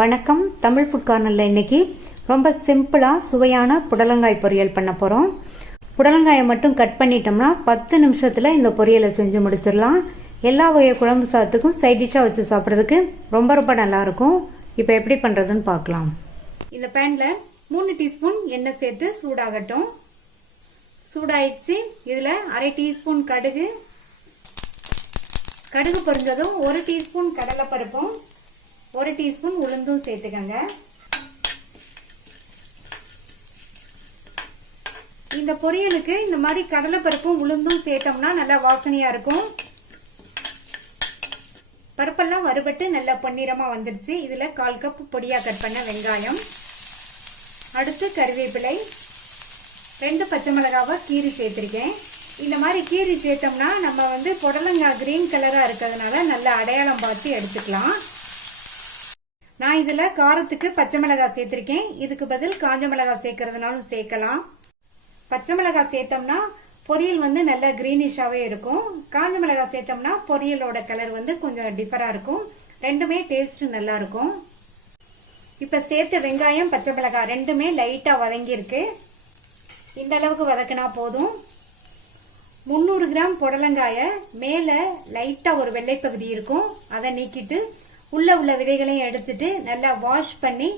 வணக்கம். தமிழ் ஃபுட் கார்னர்ல இன்னைக்கு ரொம்ப சிம்பிளா சுவையான புடலங்காய் பொரியல் பண்ண போறோம். புடலங்காயை மட்டும் கட் பண்ணிட்டோம்னா 10 நிமிஷத்துல இந்த பொரியலை செஞ்சு முடிச்சிடலாம். எல்லா வகை குழம்பு சாதத்துக்கும் சைட் டிஷ்ஷா வச்சு சாப்பிட்றதுக்கு ரொம்ப ரொம்ப நல்லா இருக்கும். இப்போ எப்படி பண்றதுன்னு பார்க்கலாம். இந்த பேன்ல 3 டீஸ்பூன் எண்ணெய் சேர்த்து சூடாகட்டும். சூடாயிடுச்சு. இதுல 1/2 டீஸ்பூன் கடுகு பொரிஞ்சதும் 1 டீஸ்பூன் கடலைப்பருப்பும் 1 டீஸ்பூன் உளுந்தும் சேர்த்துக்கங்க. இந்த பொரியலுக்கு இந்த மாதிரி கடலைப்பருப்பும் உளுந்தும் சேர்த்தோம்னா நல்லா வாசனையா இருக்கும். பருப்பெல்லாம் வறுபட்டு நல்லா பொன்னிறமா வந்துருச்சு. இதுல 1/4 கப் பொடியா கட் பண்ண வெங்காயம், அடுத்து கறிவேப்பிலை, 2 பச்சை மிளகாவை கீரி சேர்த்திருக்கேன். இந்த மாதிரி கீரி சேர்த்தோம்னா நம்ம புடலங்காய் கிரீன் கலரா இருக்கிறதுனால நல்லா அடையாளம் பார்த்து எடுத்துக்கலாம். நான் இதுல காரத்துக்கு பச்சை மிளகாய் சேர்த்திருக்கேன். இதுக்கு பதில் காஞ்ச மிளகாய் சேர்க்கறதுனாலும் சேர்க்கலாம். பச்சை மிளகாய் சேர்த்தோம்னா பொரியல் நல்லா கிரீனிஷாவே இருக்கும். காஞ்ச மிளகாய் சேர்த்தோம்னா பொரியலோட கலர் கொஞ்சம் டிஃபரா இருக்கும். ரெண்டுமே டேஸ்ட் நல்லா இருக்கும். இப்ப சேர்த்த வெங்காயம் பச்சை மிளகாய் ரெண்டுமே லைட்டா வதங்கி இருக்கு. இந்த அளவுக்கு வதக்கினா போதும். 300 கிராம் புடலங்காய மேல லைட்டா ஒரு வெள்ளை பகுதி இருக்கும், அதை நீக்கிட்டு உள்ள விதைகளையும் எடுத்துட்டு நல்லா வாஷ் பண்ணி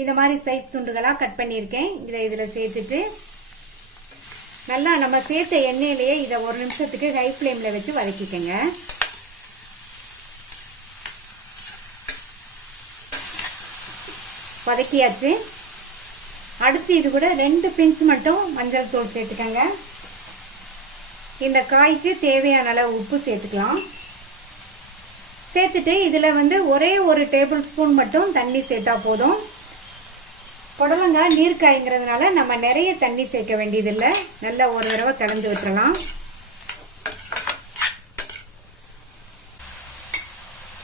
இந்த மாதிரி சைஸ் துண்டுகளா கட் பண்ணியிருக்கேன். இதை இதுல சேர்த்துட்டு நல்லா நம்ம சேர்த்த எண்ணெயிலேயே இதை 1 நிமிஷத்துக்கு ஹை ஃபிளேம்ல வச்சு வதக்கிக்கங்க. வதக்கியாச்சு. அடுத்து இது கூட 2 பிஞ்ச் மட்டும் மஞ்சள் தூள் சேர்த்துக்கங்க. இந்த காய்க்கு தேவையான அளவு உப்பு சேர்த்துக்கலாம். சேர்த்துட்டு இதுல ஒரே ஒரு டேபிள் ஸ்பூன் மட்டும் தண்ணி சேர்த்தா போதும். புடலங்காய் நீர்க்காய்ங்கிறதுனால நம்ம நிறைய தண்ணி சேர்க்க வேண்டியதில்லை. நல்லா ஒரு தடவை கலந்து விட்டுறலாம்.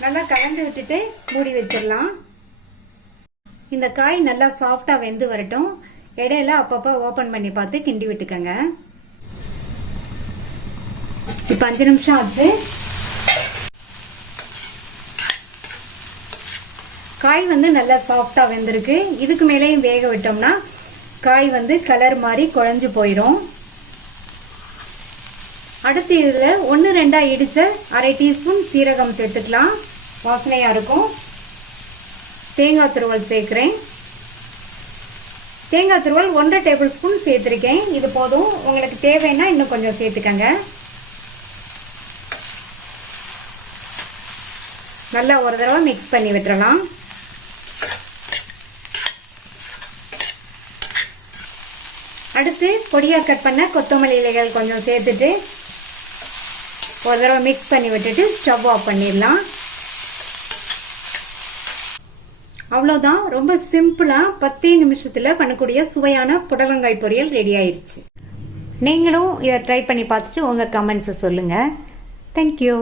நல்லா கலந்து விட்டுட்டு மூடி வச்சிடலாம். இந்த காய் நல்லா சாஃப்டா வெந்து வரட்டும். இடையில அப்பப்ப ஓபன் பண்ணி பார்த்து கிண்டி விட்டுக்கங்க. இப்ப 5 நிமிஷம் ஆச்சு. காய் நல்லா சாஃப்டா வெந்திருக்கு. இதுக்கு மேலேயும் வேக விட்டோம்னா காய் கலர் மாதிரி குழஞ்சு போயிடும். அடுத்து இதுல 1-2 இடிச்ச 1/2 டீஸ்பூன் சீரகம் சேர்த்துக்கலாம், வாசனையா இருக்கும். தேங்காய் துருவல் சேர்க்கிறேன். தேங்காய் துருவல் 1/2 டேபிள் ஸ்பூன் சேர்த்திருக்கேன். இது போதும். உங்களுக்கு தேவைன்னா இன்னும் கொஞ்சம் சேர்த்துக்கங்க. நல்லா ஒரு தடவை மிக்ஸ் பண்ணி விட்டுறலாம். அடுத்து பொடியா கட் பண்ண கொத்தமல்லி இலைகள் கொஞ்சம் சேர்த்துட்டு ஒரு தடவை மிக்ஸ் பண்ணி விட்டுட்டு ஸ்டவ் ஆஃப் பண்ணிடலாம். அவ்வளவுதான். ரொம்ப சிம்பிளா 10 நிமிஷத்துல பண்ணக்கூடிய சுவையான புடலங்காய் பொரியல் ரெடி ஆயிருச்சு. நீங்களும் இதை ட்ரை பண்ணி பார்த்துட்டு உங்க கமெண்ட்ஸ் சொல்லுங்க. தேங்க்யூ.